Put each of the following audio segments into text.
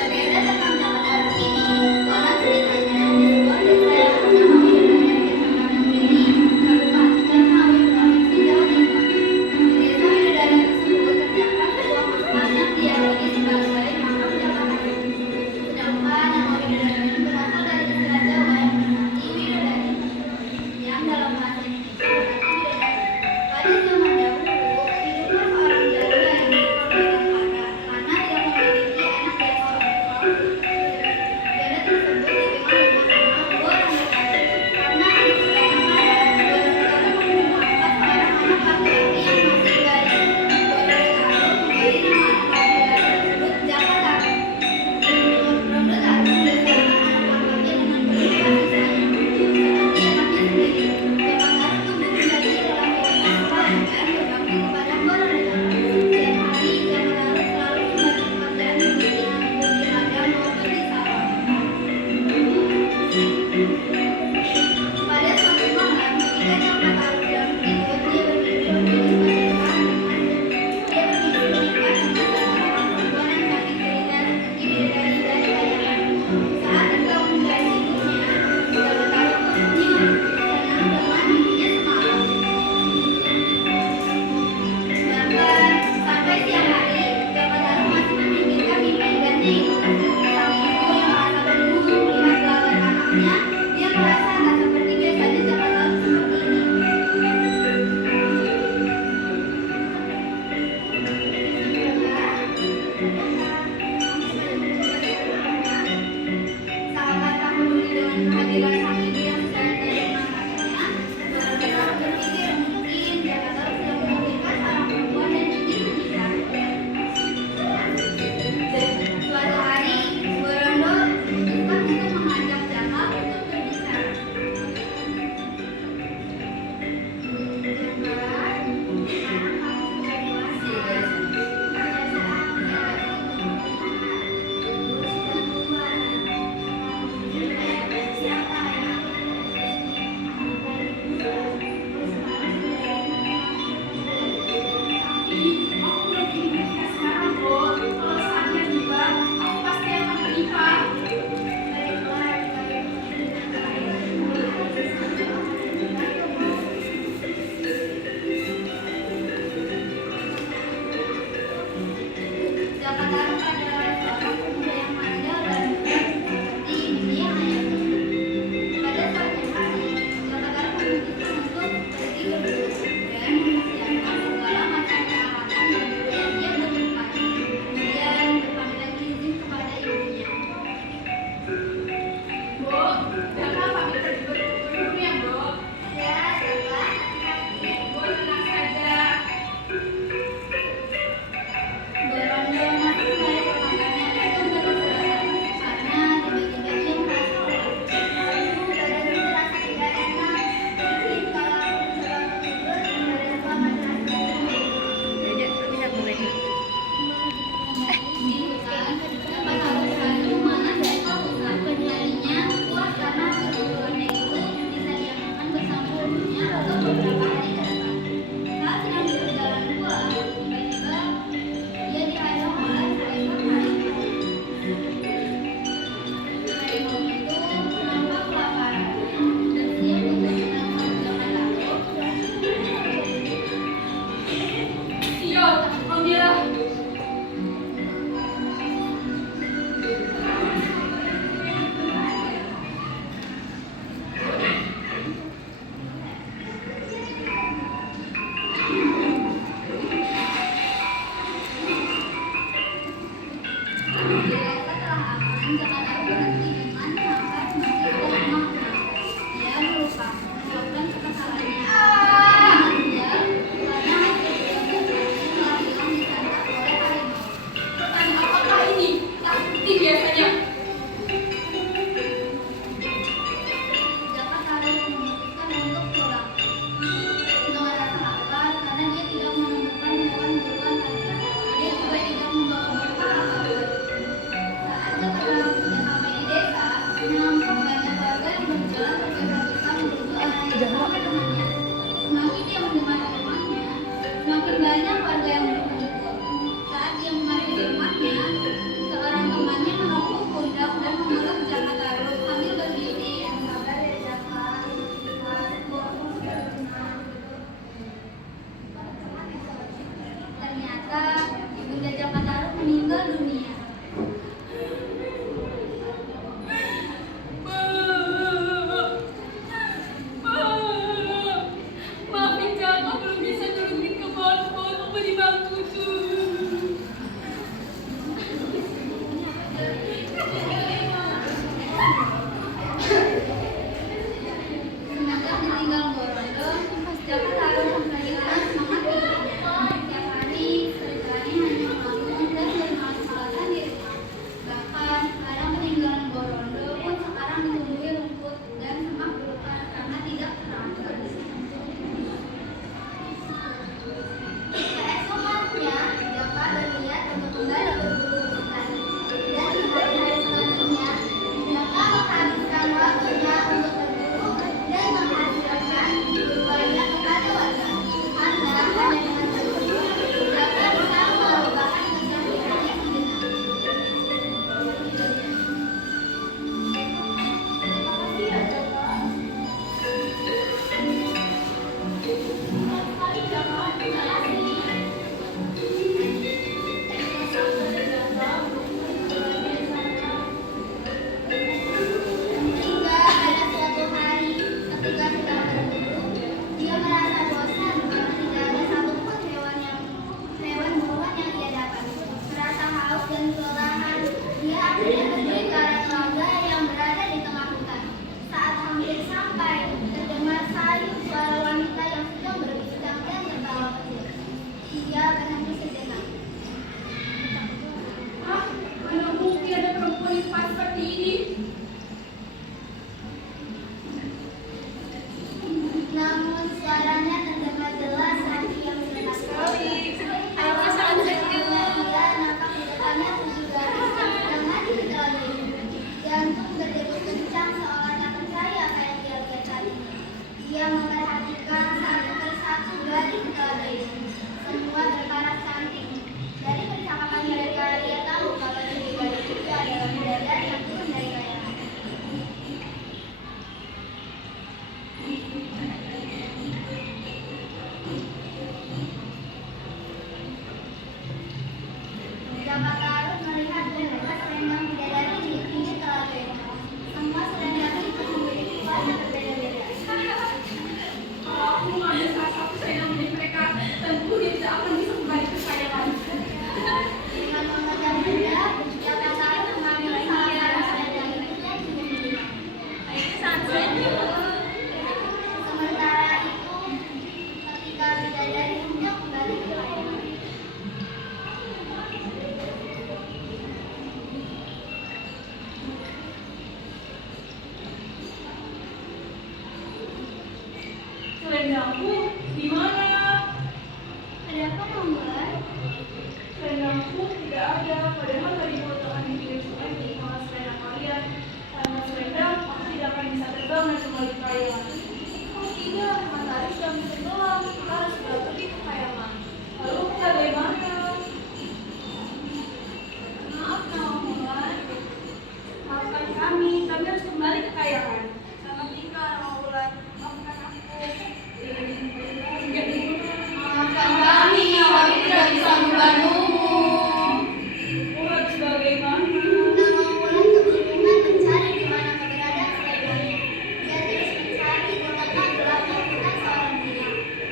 Legenda tentang zaman orang ini, konon ceritanya di sebuah desa yang bernama Widodaren, Desa Mandangmiri, Kabupaten Ngawi, Provinsi Jawa Timur. Di desa Widodaren tersebut terdapat sebuah makam yang diyakini sebagai makam Jalangkung. Sedangkan nama Widodaren berasal dari istilah Jawa yang berarti widodari, yang dalam bahasa Indonesia berarti bidadari. Pada zaman dahulu, hiduplah seorang janda yang Jaka Tarub melihat boneka selendang bidadari di pinggir telaganya. Semua selendang itu memiliki warna berbeda-beda. Kalau aku mengambil salah satu selendang milik mereka, tentu dia tidak akan bisa kembali ke saya lagi. Dengan memandang rendah, Jaka Tarub mengambil salah satu selendang itu dan dimiliki. Ini sangat baik. Sementara itu, ketika bidadari hendak kembali ke kayangan, Selendangku di mana? ada apa, Manggar? Selendangku tidak ada, padahal tadi telah dikirim surat di kamar selendang kalian. Karena selendang pasti tidak akan bisa terbang dan kembali ke kayangan. Oh tidak, matahari sudah tenggelam, kita harus pergi ke kayangan. Lalu bagaimana? Maaf Nawang, maafkan kami harus kembali ke kayangan. Selamat tinggal Nawang, maafkan aku. Maafkan kami tidak bisa membantumu. Oh, harus bagaimana? Nawang kebingungan mencari di mana keberadaan selendangnya. Dia terus mencari di tengah gelapnya hutan seorang diri.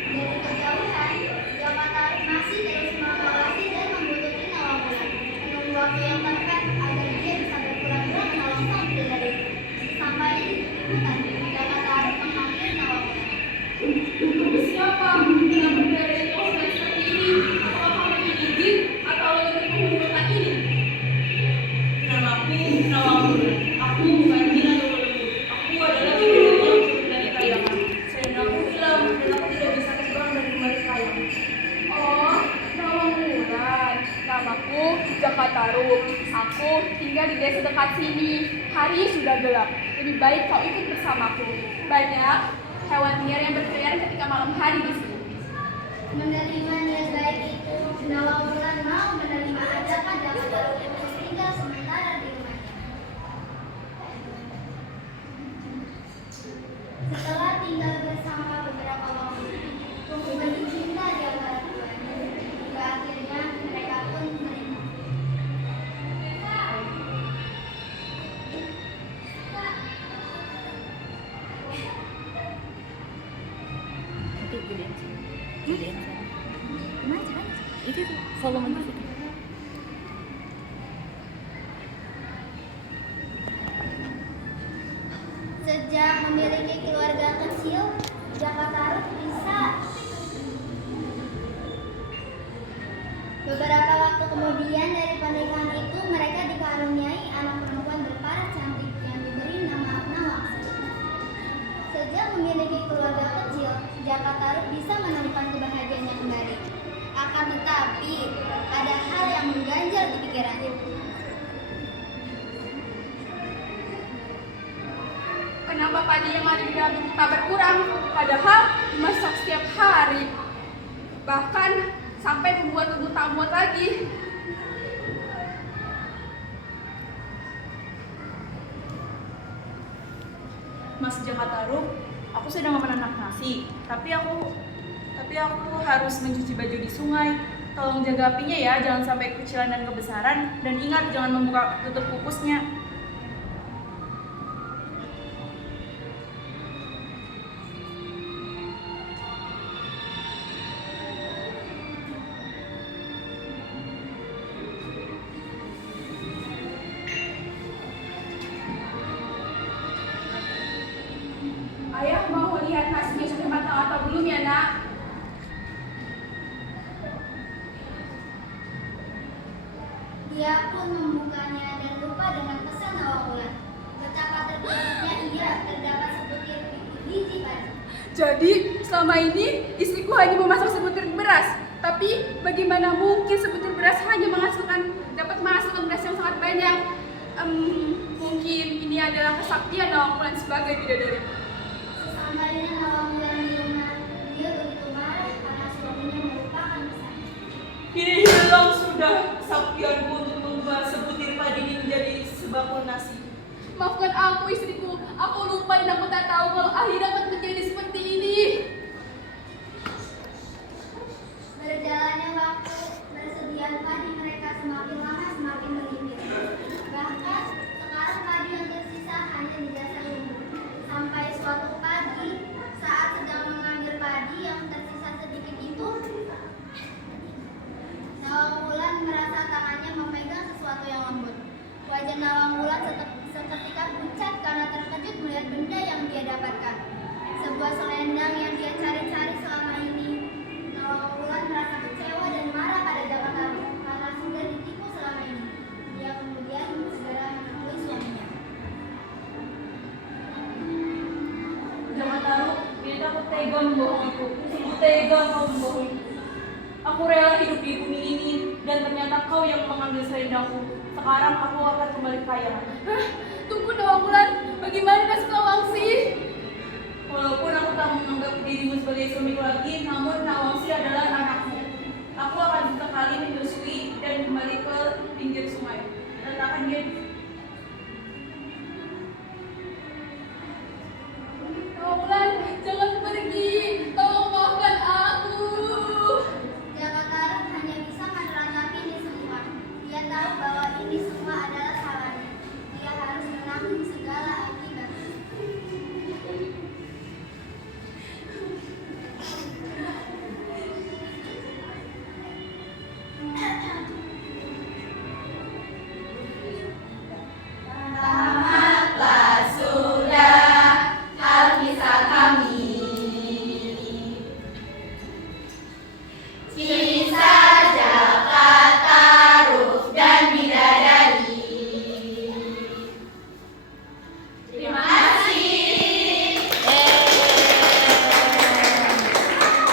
Dari kejauhan, Jaka Tarub masih terus mengawasi dan membutuhkan Nawang. Menunggu waktu yang tepat agar dia bisa berpura-pura menolong sang bidadari. Sampai di tepi hutan, Jaka Tarub memanggil Nawang. Untuk siapa? Kenapa dari kosmet seperti ini? Apakah kamu ingin izin atau lebih penghuni kota ini? Namaku Nawangula. Aku bukan Gina atau Lembut. Aku adalah bidadari dari kayangan. Selendangku hilang dan aku tidak bisa terbang dan kembali ke kayangan. Oh, Nawangula. Namaku Jaka Tarub. Aku tinggal di desa dekat sini. Hari sudah gelap. Lebih baik kau ikut bersamaku. Banyak hewan liar yang berkeliaran ketika malam hari di sini. Menerima niat baik itu, Nawang mau menerima ajakan Jaka Tarub untuk tinggal sementara di rumahnya. Setelah tinggal bersama beberapa waktu, tumbuh benih cinta di antara keduanya. Hingga akhirnya mereka pun menikah. Itu volume di situ. Sejak memiliki keluarga kecil, Jaka Tarub bisa. Beberapa waktu kemudian dari pernikahan itu mereka dikaruniai anak perempuan berparas cantik yang diberi nama Nawangsi. Sejak memiliki keluarga kecil, Jaka Tarub bisa menemukan kebahagiaannya kembali. Akan tetapi, ada hal yang mengganjal di pikirannya. Kenapa padi yang ada di dalam kita berkurang? Padahal dimasak setiap hari. Bahkan sampai membuat tubuh tak muat lagi. Mas Jaka Tarub, aku sedang memanak nasi, tapi aku harus mencuci baju di sungai. Tolong jaga apinya ya, jangan sampai kekecilan dan kebesaran. Dan ingat, jangan membuka tutup kukusnya. Ayah mau lihat nasinya sudah matang atau belum ya nak? Dia pun membukanya dan lupa dengan pesan Nawang. Betapa terkejutnya ia terdapat sebutir biji padi. Jadi selama ini istriku hanya memasak sebutir beras. Tapi bagaimana mungkin sebutir beras hanya dapat menghasilkan beras yang sangat banyak? Mungkin ini adalah kesaktian Nawang sebagai bidadari. Sesampainya Nawang di rumah, dia begitu marah karena suaminya melupakan pesannya. Kini hilang sudah kesaktianku untuk mengubah sebutir padi ini menjadi sebakul nasi. Maafkan aku istriku, aku lupa dan aku tak tahu kalau akhir dapat menjadi seperti ini. Berjalannya waktu, persediaan padi mereka semakin lama tega membohongiku. Sungguh tega kau membohongiku. Aku rela hidup di bumi ini, dan ternyata kau yang mengambil selendangku. Sekarang aku akan kembali kaya. Hah? Tunggu Nawangwulan, bagaimana nasib Nawangsi? Walaupun aku tak menganggap dirimu sebagai suamiku lagi, namun Nawangsi adalah anakku. Aku akan sesekali menyusui dan kembali ke pinggir sungai. Letakkan dia